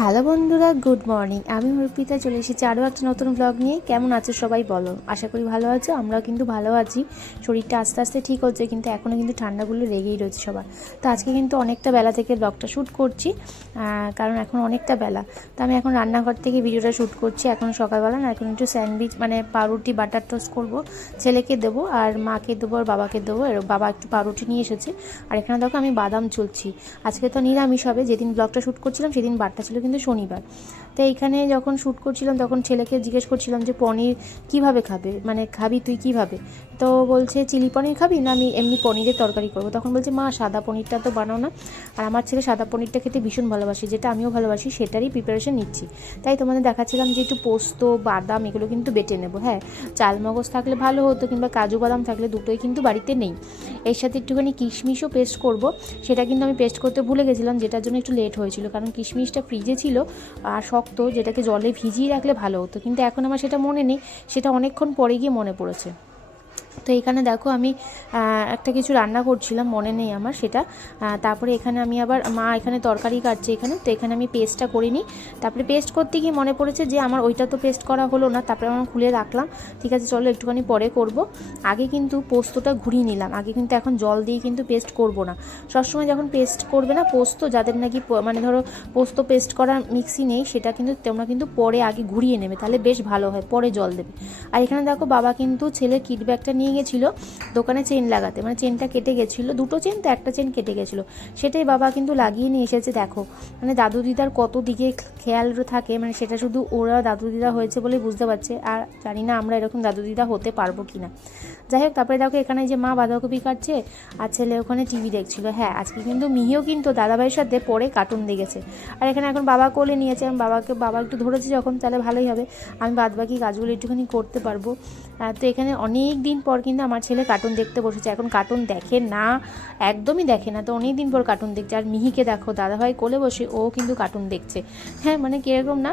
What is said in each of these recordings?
Hello বন্ধুরা, good morning. আমি অর্পিতা, চলে এসেছি আরও একটা নতুন ব্লগ নিয়ে। কেমন আছো সবাই বলো? আশা করি ভালো আছো আমরা কিন্তু ভালো আছি। শরীরটা আস্তে আস্তে ঠিক হচ্ছে, কিন্তু এখনও কিন্তু ঠান্ডাগুলো লেগেই রয়েছে সবার। তো আজকে কিন্তু অনেকটা বেলা থেকে ব্লগটা শ্যুট করছি কারণ এখন অনেকটা বেলা। তো আমি এখন রান্নাঘর থেকে ভিডিওটা শ্যুট করছি, এখন সকালবেলা না, এখন একটু স্যান্ডউইচ মানে পাউরুটি বাটার টোস্ট করব। ছেলেকে দেবো আর মাকে দেবো আর বাবাকে দেবো আর বাবা একটু পাউরুটি নিয়ে এসেছে। আর এখানে দেখো আমি বাদাম চলছি। আজকে তো নিরামিষ হবে, যেদিন ব্লগটা শ্যুট করছিলাম, সেদিন বারটা ছিল কিন্তু শনিবার। তো এইখানে যখন শ্যুট করছিলাম, তখন ছেলেকে জিজ্ঞেস করছিলাম যে, পনির কীভাবে খাবে? মানে খাবি তুই কীভাবে? তো বলছে, চিলি পনির খাবি না আমি এমনি পনিরের তরকারি করব? তখন বলছে, মা, সাদা পনিরটা তো বানাও না। আর আমার ছেলে সাদা পনিরটা খেতে ভীষণ ভালোবাসে, যেটা আমিও ভালোবাসি, সেটারই প্রিপারেশন নিচ্ছি। তাই তোমাদের দেখাচ্ছিলাম যে, একটু পোস্ত, বাদাম এগুলো কিন্তু বেটে নেব হ্যাঁ? চাল মগজ থাকলে ভালো হতো, কিংবা কাজু বাদাম থাকলে দুটোই কিন্তু বাড়িতে নেই। এর সাথে একটুখানি কিশমিশও পেস্ট করব। সেটা কিন্তু আমি পেস্ট করতে ভুলে গেছিলাম, যেটার জন্য একটু লেট হয়েছিল, কারণ কিশমিশটা ফ্রিজে ছিল আর শক্ত, যেটাকে জলে ভিজিয়ে রাখলে ভালো হতো। কিন্তু এখন আমার সেটা মনে নেই, সেটা অনেকক্ষণ পরে গিয়ে মনে পড়েছে। তো এখানে দেখো আমি একটা কিছু রান্না করছিলাম, মনে নেই আমার সেটা। তারপরে এখানে আমি আবার, মা এখানে তরকারি কাটছে এখানে, তো এখানে আমি পেস্টটা করিনি। তারপরে পেস্ট করতে গিয়ে মনে পড়েছে যে আমার ওইটা তো পেস্ট করা হলো না, তারপরে আমার খুলে রাখলাম। ঠিক আছে, চলো একটুখানি পরে করব। আগে কিন্তু পোস্তটা ঘুরিয়ে নিলাম, আগে কিন্তু এখন জল দিয়ে কিন্তু পেস্ট করব না। সবসময় যখন পেস্ট করবে না, পোস্ত যাদের নাকি মানে ধরো পোস্ত পেস্ট করার মিক্সি নেই, সেটা কিন্তু তোমরা কিন্তু পরে আগে ঘুরিয়ে নেবে, তাহলে বেশ ভালো হয়, পরে জল দেবে। আর এখানে দেখো বাবা কিন্তু ছেলের কিট ব্যাগটা নিয়ে গেছিল দোকানে চেন লাগাতে মানে চেনটা কেটে গেছিল, দুটো চেন তো একটা চেন কেটে গেছিল। সেটাই বাবা কিন্তু লাগিয়ে নিয়ে এসেছে, দেখো। মানে দাদু দিদার কত দিকে খেয়াল থাকে মানে সেটা শুধু ওরা দাদু দিদা হয়েছে বলেই বুঝতে পারছে, আর জানি না আমরা এরকম দাদু দিদা হতে পারব কি না যাই হোক, তারপরে দেখো এখানে যে মা বাঁধাকপি কাটছে, আর ছেলে ওখানে টিভি দেখছিল। হ্যাঁ আজকে কিন্তু মিহিও কিন্তু দাদাভাইয়ের সাথে পরে কার্টুন দেখেছে। আর এখানে এখন বাবা কোলে নিয়েছে, আমি বাবাকে, বাবা একটু ধরেছি যখন, তাহলে ভালোই হবে। আমি বাদ বাকি কাজগুলো একটুখানি করতে পারব। তো এখানে অনেক দিন পর কিন্তু আমার ছেলে কার্টুন দেখতে বসেছে। এখন কার্টুন দেখে না, একদমই দেখে না। তো অনেক দিন পর কার্টুন দেখছে। আর মিহিকে দেখো, দাদাভাই কোলে বসে ও কিন্তু কার্টুন দেখছে। হ্যাঁ মানে কীরকম না?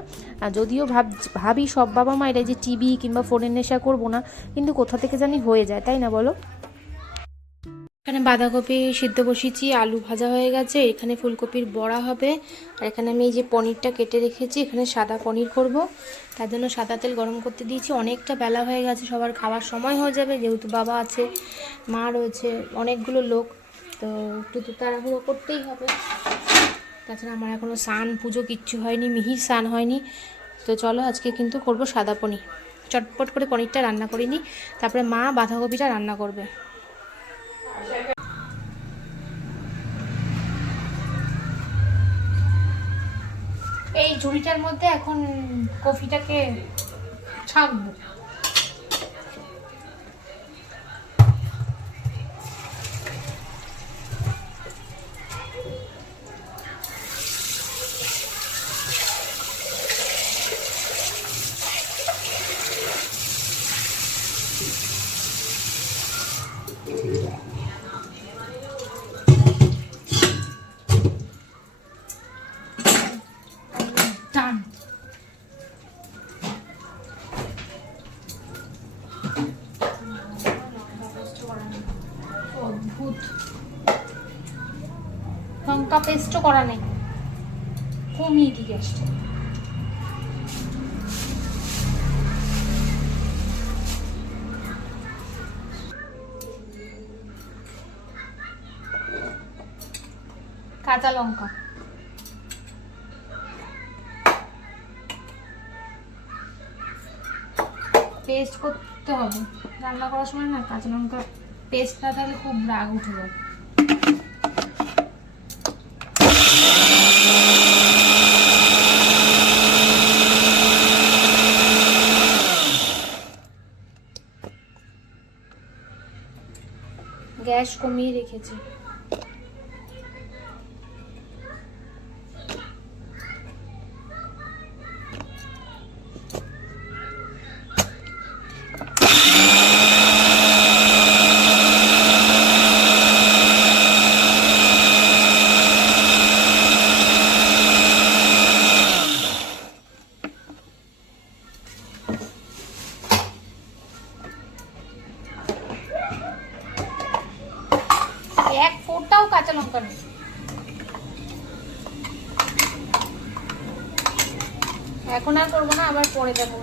যদিও ভাব, ভাবি সব বাবা মায়েরা যে টিভি কিংবা ফোনের নেশা করব না, কিন্তু কোথা থেকে জানি হয়ে যায়, তাই না বলো? এখানে বাঁধাকপি সিদ্ধ বসিয়েছি, আলু ভাজা হয়ে গেছে, এখানে ফুলকপির বড়া হবে, আর এখানে আমি এই যে পনিরটা কেটে রেখেছি, এখানে সাদা পনির করব। তার জন্য সাদা তেল গরম করতে দিয়েছি, অনেকটা বেলা হয়ে গেছে, সবার খাওয়ার সময় হয়ে যাবে, যেহেতু বাবা আছে, মা রয়েছে, অনেকগুলো লোক, তো একটু তো তাড়াহুড়ো করতেই হবে। তাছাড়া আমার এখনও স্নান পুজো কিচ্ছু হয়নি মিহির স্নান হয়নি, তো চলো আজকে কিন্তু করব সাদা পনির। চটপট করে পনিরটা রান্না করিনি তারপরে মা বাঁধাকপিটা রান্না করবে। এই ঝুড়িটার মধ্যে এখন কফিটাকে ছাঁকবো। অদ্ভুত। লঙ্কা পেস্টও করা নেই। কমিয়ে দিই গ্যাসটা কাঁচা লঙ্কা। পেস্ট করতে হবে। রান্না করার সময় না কাঁচা লঙ্কা পেস্ট না থাকলে খুব রাগ উঠে গ্যাস কমিয়ে রেখেছি। একটাও কাঁচা লঙ্কা নেই। এখন আর করব না আবার পরে দেবো।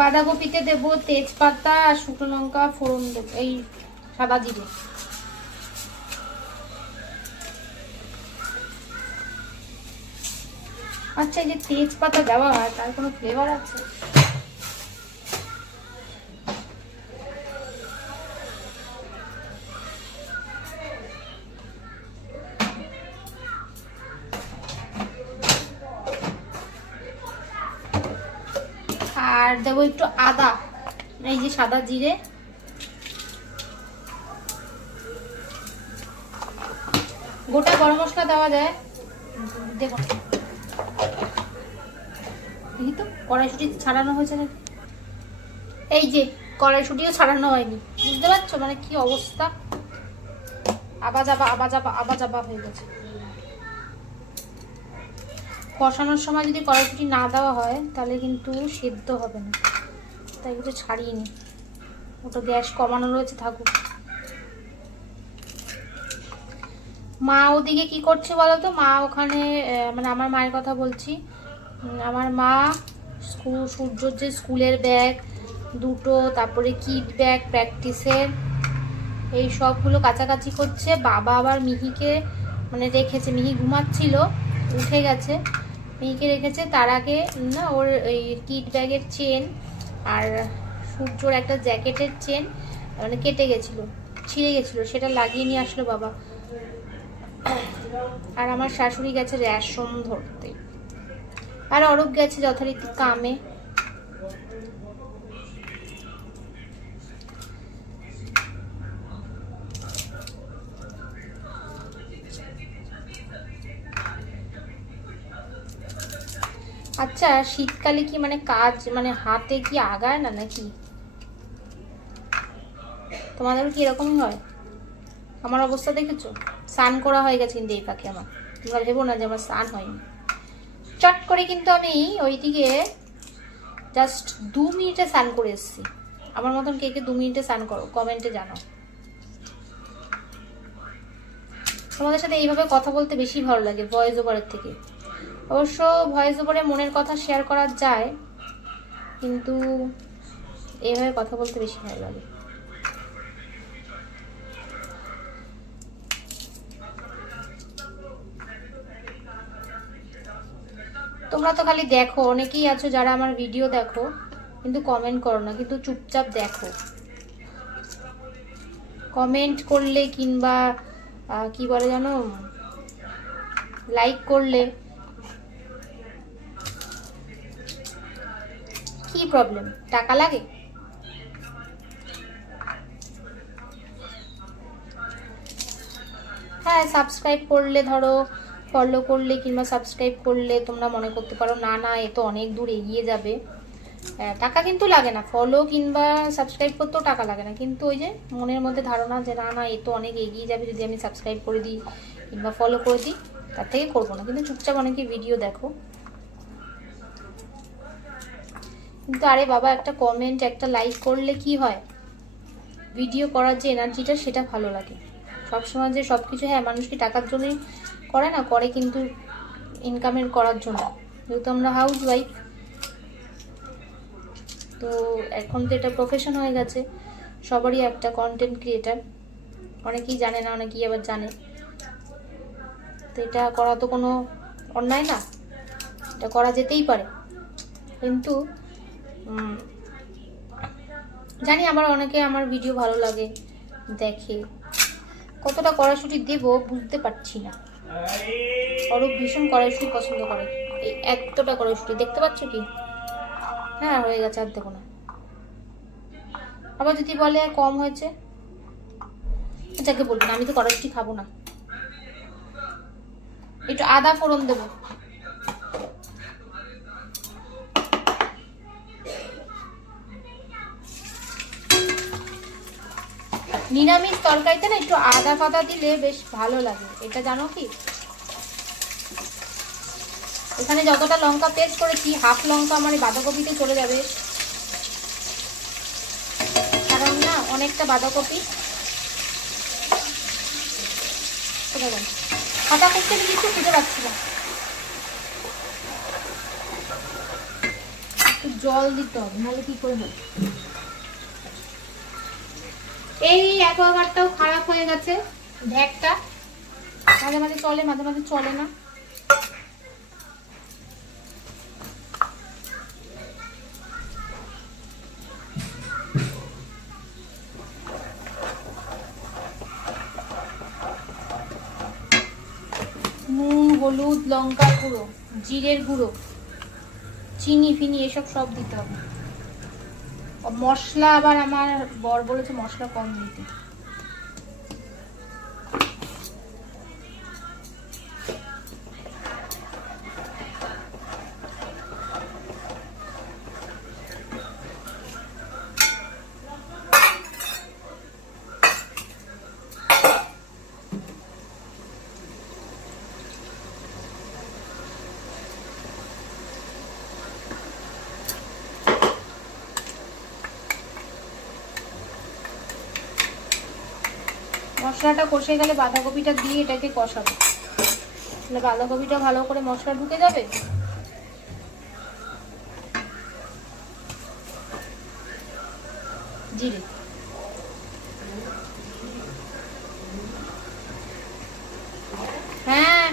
বাঁধাকপিতে দেব তেজপাতা আর শুকনো লঙ্কা, ফোড়ন দেব, এই সাদা জিরে। আচ্ছা এই যে তেজপাতা দেওয়া হয়, তার কোনো ফ্লেভার আছে? সাদা জিরে। গোটা গরম মশলা দেওয়া যায়। দেখো। দেখি তো কড়াইশুটি ছাড়ানো হয়েছে। নাকি এই যে কড়াইশুটিও ছাড়ানো হয়নি। বুঝতে পারছ? মানে কি অবস্থা? আবা যাবা আবা যাবা আবা যাবা হয়ে গেছে। কষানোর সময় যদি কড়াইশুটি না দেওয়া হয়, তাহলে কিন্তু সেদ্ধ হবে না। তাই একটু ছাড়িয়ে নি। ওটা গ্যাস কমানো রয়েছে, থাকুক। মা ওদিকে কি করছে বলো তো মা ওখানে মানে আমার মায়ের কথা বলছি। আমার মা স্কুল সূর্যর যে স্কুলের ব্যাগ, দুটো, তারপরে কিট ব্যাগ, প্র্যাকটিসের, এই সবগুলো কাছাকাছি করছে। বাবা আবার মিহিকে মানে রেখেছে, মিহি ঘুমাচ্ছিল, উঠে গেছে। মিহিকে রেখেছে, তার আগে, না, ওর ওই কিট ব্যাগের চেন আর সূর্যর একটা জ্যাকেটের চেন মানে কেটে গেছিল, ছিঁড়ে গেছিল, সেটা লাগিয়ে নিয়ে আসলো বাবা। আর আমার শাশুড়ি গেছে রেশন ধরতে। আর অরূপ গেছে যথারীতি কামে। আচ্ছা শীতকালে কি মানে কাজ মানে হাতে কি আগায় না নাকি? তোমাদেরও কি এরকমই হয়? আমার অবস্থা দেখেছ? স্নান করা হয়ে গেছে কিন্তু এই পাখি আমার। তোমরা ভেবো না যে আমার স্নান হয়নি। চট করে কিন্তু আমি ওইদিকে জাস্ট দু মিনিটে স্নান করে এসেছি। আমার মতন কে কে দু মিনিটে স্নান করো কমেন্টে জানাও। তোমাদের সাথে এইভাবে কথা বলতে বেশি ভালো লাগে ভয়েস ওভারের থেকে। অবশ্য ভয়েস ওভারে মনের কথা শেয়ার করা যায়, কিন্তু এইভাবে কথা বলতে বেশি ভালো লাগে। তোমরা তো খালি দেখো, অনেকেই আছো যারা আমার ভিডিও দেখো, কিন্তু কমেন্ট করো না, কিন্তু চুপচাপ দেখো। কমেন্ট করলে কিংবা কি বলে জানো? লাইক করলে কি প্রবলেম টাকা লাগে? হ্যাঁ সাবস্ক্রাইব করলে ধরো ফলো করলে কিংবা সাবস্ক্রাইব করলে তোমরা মনে করতে পারো, না না, এ তো অনেক দূর এগিয়ে যাবে। টাকা কিন্তু লাগে না। ফলো কিংবা সাবস্ক্রাইব করতেও টাকা লাগে না। কিন্তু ওই যে মনের মধ্যে ধারণা যে, না না, এ তো অনেক এগিয়ে যাবে যদি আমি সাবস্ক্রাইব করে দিই কিংবা ফলো করে দিই, তার থেকে করব না। কিন্তু চুপচাপ অনেকে ভিডিও দেখো। কিন্তু আরে বাবা, একটা কমেন্ট একটা লাইক করলে কি হয়? ভিডিও করার যে এনার্জিটা সেটা ভালো লাগে। সবসময় যে সব কিছু হ্যাঁ মানুষ কি টাকার জন্যই করে না, করে কিন্তু ইনকামের করার জন্য। যেহেতু আমরা হাউস ওয়াইফ তো এখন তো এটা প্রফেশন হয়ে গেছে। সবারই একটা কন্টেন্ট ক্রিয়েটার অনেকেই জানে না, অনেকেই আবার জানে। তো এটা করা তো কোনো অন্যায় না, এটা করা যেতেই পারে। কিন্তু জানি আমার অনেকে আমার ভিডিও ভালো লাগে, দেখে। কতটা কড়াইশুটি দেব বুঝতে পারছি না। অরূপ ভীষণ কড়াইশুটি পছন্দ করে। এই এতটা কড়াইশুটি, দেখতে পাচ্ছ কি? হ্যাঁ হয়ে গেছে, আর দেবো না। আবার যদি বলে কম হয়েছে? যাকে বলবেন আমি তো কড়াইশুটি খাব না। একটু আদা ফোড়ন দেবো। নিরামিষ তরকারিতে না একটু আদা ফাদা দিলে বেশ ভালো লাগে। এটা জানো কি? এখানে যতটা লঙ্কা পেস্ট করেছি, হাফ লঙ্কা আমার বাঁধাকপিতে চলে যাবে। কারণ না, অনেকটা বাঁধাকপি? পাতা করতে কিছু খুঁজে পাচ্ছি না একটু জল দিতে হবে, নাহলে কি করে হবে? এই অ্যাকোয়াগার্ডটাও খারাপ হয়ে গেছে ভ্যাকটা মাঝে মাঝে চলে, মাঝে মাঝে চলে না। নুন, হলুদ লঙ্কা গুঁড়ো, জিরের গুঁড়ো, চিনি ফিনি এসব সব দিতে হবে। মশলা আবার আমার বর বলেছে মশলা কম দিতে। মশলাটা কষে গেলে বাঁধাকপিটা দিয়ে এটাকে কষাবো। তাহলে বাঁধাকপিটা ভালো করে মশলা ঢুকে যাবে? জিরে হ্যাঁ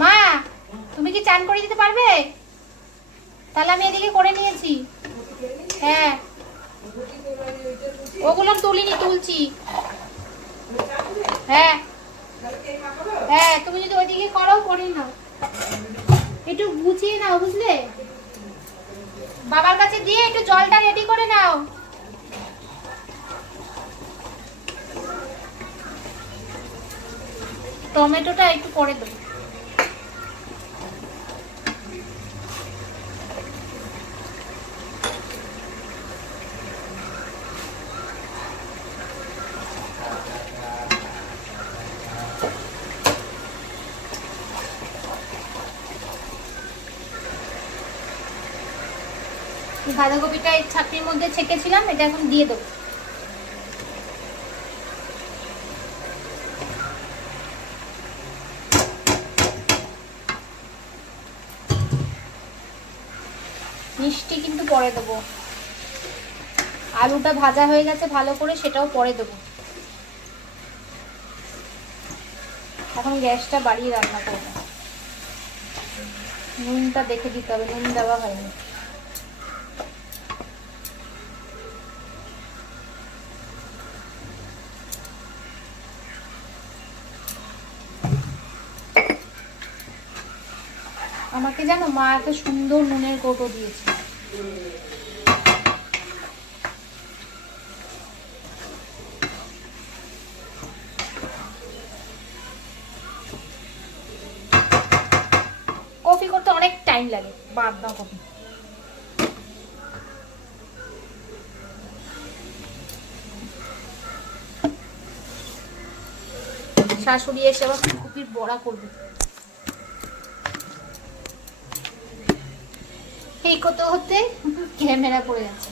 মা তুমি কি চান করে দিতে পারবে তাহলে আমি এদিকে করে নিয়েছি হ্যাঁ ওগুলো তুলিনি তুলছি হ্যাঁ। হ্যাঁ তুমি যদি ওইদিকে করো করে নাও। একটু গুছিয়ে নাও বুঝলে? বাবার কাছে দিয়ে একটু জলটা রেডি করে নাও। টমেটোটা একটু করে দেবো। বাঁধাকপিটা এই ছাকনির মধ্যে ছেঁকেছিলাম, এটা এখন দিয়ে দেবো। মিষ্টি কিন্তু পরে দেবো। আলুটা ভাজা হয়ে গেছে ভালো করে, সেটাও পরে দেবো। এখন গ্যাসটা বাড়িয়ে রান্না করব। নুনটা দেখে দিতে হবে, নুন দেওয়া হয়নি। আমাকে জানো মা একটা সুন্দর নুনের কৌটো দিয়েছে। কফি করতে অনেক টাইম লাগে। বাদ দাও কফি। শাশুড়ি এসে আবার ফুলকপির বড়া করবে। এই করতে হতে ক্যামেরা পড়ে যাচ্ছে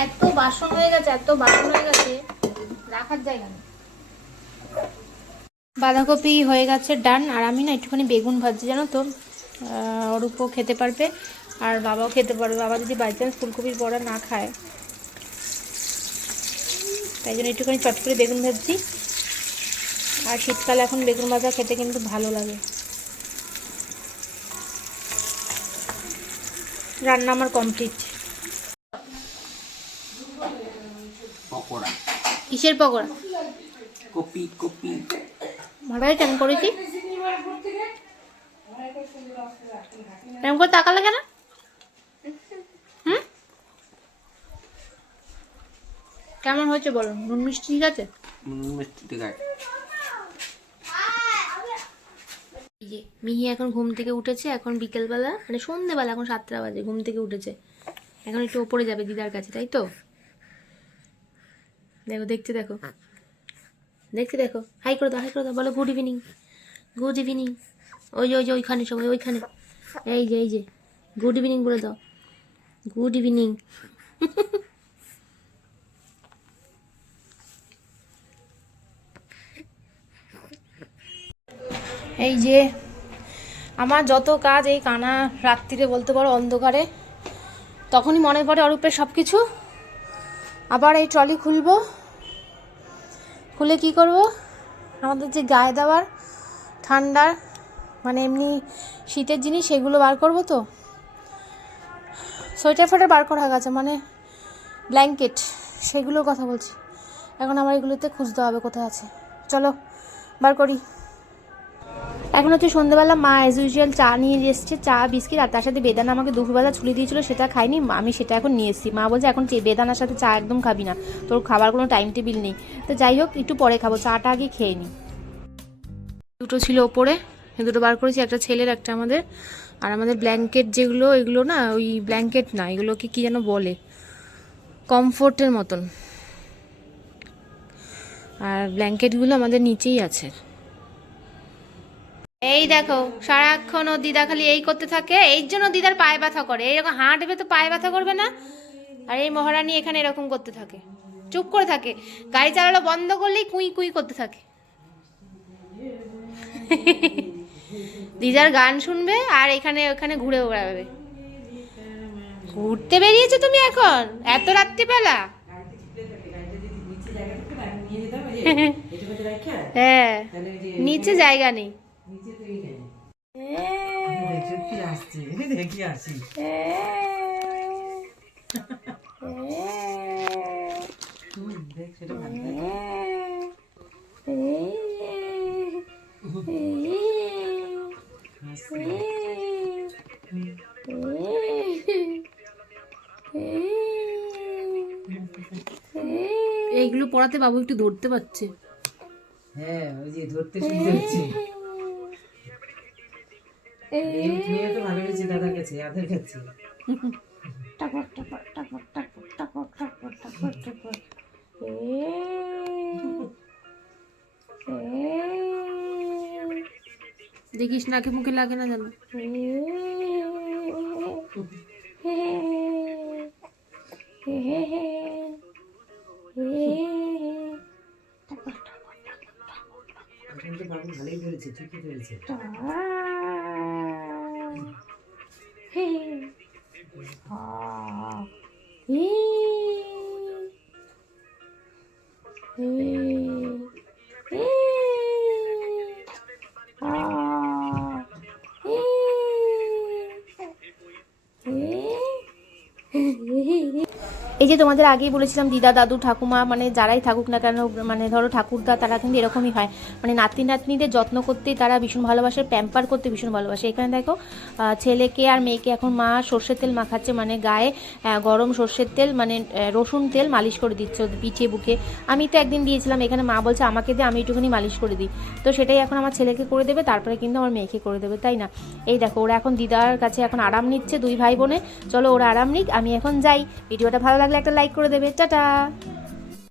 এত বাসন হয়ে গেছে, এত বাসন হয়ে গেছে, রাখার জায়গা নেই। বাঁধাকপি হয়ে গেছে ডান, আর আমি না একটুখানি বেগুন ভাজছি, জানো তো? অরূপও খেতে পারবে, আর বাবাও খেতে পারবে। বাবা যদি বাই চান্স ফুলকপির বড়া না খায়, তাই জন্য একটুখানি চট করে বেগুন ভাজছি। আর শীতকালে এখন বেগুন ভাজা খেতে কিন্তু ভালো লাগে। রান্না আমার কমপ্লিট কিসের পকোড়া? Copy copy. ভাড়াই কেন করেছি? এরকম করে তাকালে কেন? হুম? কেমন হয়েছে বলো? নুন মিষ্টি ঠিক আছে? নুন মিষ্টি ঠিক আছে। যে মিহি এখন ঘুম থেকে উঠেছে এখন বিকেলবেলা মানে সন্ধ্যেবেলা এখন সাতটা বাজে ঘুম থেকে উঠেছে। এখন একটু ওপরে যাবে দিদার কাছে তাই তো? দেখো, দেখতে দেখো। দেখতে দেখো। হাই করে দাও হাই করে দাও বলো গুড ইভিনিং গুড ইভিনিং ওই যে ওই যে, ওইখানে সবাই, ওইখানে। এই যে এই যে। গুড ইভিনিং বলে দাও। গুড ইভিনিং এই যে, আমার যত কাজ এই কানা রাত্রিরে বলতে পারো অন্ধকারে, তখনই মনে পড়ে অরূপের সব কিছু আবার এই ট্রলি খুলবো। খুলে কি করব? আমাদের যে গায়ে দেওয়ার, ঠান্ডার মানে এমনি শীতের জিনিস সেগুলো বার করব তো? সোয়েটার ফোয়েটার বার করা গেছে মানে ব্ল্যাঙ্কেট, সেগুলোর কথা বলছি। এখন আমার এগুলোতে খুঁজতে হবে কোথায় আছে। চলো, বার করি। এখন হচ্ছে সন্ধ্যেবেলা মা অ্যাজ ইউজুয়াল চা নিয়ে এসছে, চা, বিস্কিট আর তার সাথে বেদানা আমাকে দুপুরবেলা ছুলে দিয়েছিল, সেটা খাইনি, আমি সেটা এখন নিয়ে এসেছি। মা বলছে এখন বেদানার সাথে চা একদম খাবি না, তোর খাবার কোনো টাইম টেবিল নেই। তো যাই হোক, একটু পরে খাব, চাটা আগে খেয়ে নিই দুটো ছিল ওপরে দুটো বার করেছি, একটা ছেলের, একটা আমাদের। আর আমাদের ব্ল্যাঙ্কেট যেগুলো, এগুলো না, ওই ব্ল্যাঙ্কেট না, এগুলোকে কি যেন বলে? কমফোর্টের মতন। আর ব্ল্যাঙ্কেটগুলো আমাদের নিচেই আছে। এই দেখো সারাক্ষণ ও দিদা খালি এই করতে থাকে এই জন্য দিদার পায়ে ব্যথা করে। এইরকম হাঁটবে তো পায়ে ব্যথা করবে না? আর এই মহারানী এখানে এরকম করতে থাকে। চুপ করে থাকে। গাড়ি চালানো বন্ধ করলেই কুই কুই করতে থাকে। দিদার গান শুনবে আর এখানে ওখানে ঘুরে বেড়াবে। ঘুরতে বেরিয়েছো তুমি এখন? এত রাত্রিবেলা? হ্যাঁ নিচে জায়গা নেই। এইগুলো পড়াতে বাবু একটু ধরতে পারছে হ্যাঁ ওই যে ধরতে শুনতে হচ্ছে হয়েছে দাদার কাছে আদের কাছে দেখিস নাকে মুখে লাগে না জানো? এখন তো বাবু ভালোই ধরেছে ঠিকই ধরেছে। Okay. এই যে তোমাদের আগেই বলেছিলাম, দিদা, দাদু, ঠাকুমা মানে যারাই থাকুক না কেন মানে ধরো ঠাকুরদা, তারা কিন্তু এরকমই হয়। মানে নাতি নাতনিদের যত্ন করতেই তারা ভীষণ ভালোবাসে প্যাম্পার করতে ভীষণ ভালোবাসে। এখানে দেখো ছেলেকে আর মেয়েকে এখন মা সর্ষের তেল মাখাচ্ছে মানে গায়ে গরম সর্ষের তেল মানে রসুন তেল মালিশ করে দিচ্ছে পিঠে, বুকে। আমি তো একদিন দিয়েছিলাম, এখানে মা বলছে, আমাকে দিয়ে আমি একটুখানি মালিশ করে দিই। তো সেটাই এখন আমার ছেলেকে করে দেবে, তারপরে কিন্তু আমার মেয়েকে করে দেবে, তাই না? এই দেখো, ওরা এখন দিদার কাছে এখন আরাম নিচ্ছে, দুই ভাই বোনে। চলো, ওরা আরাম নিক, আমি এখন যাই। ভিডিওটা ভালো লাগলে একটা লাইক করে দেবে। টাটা!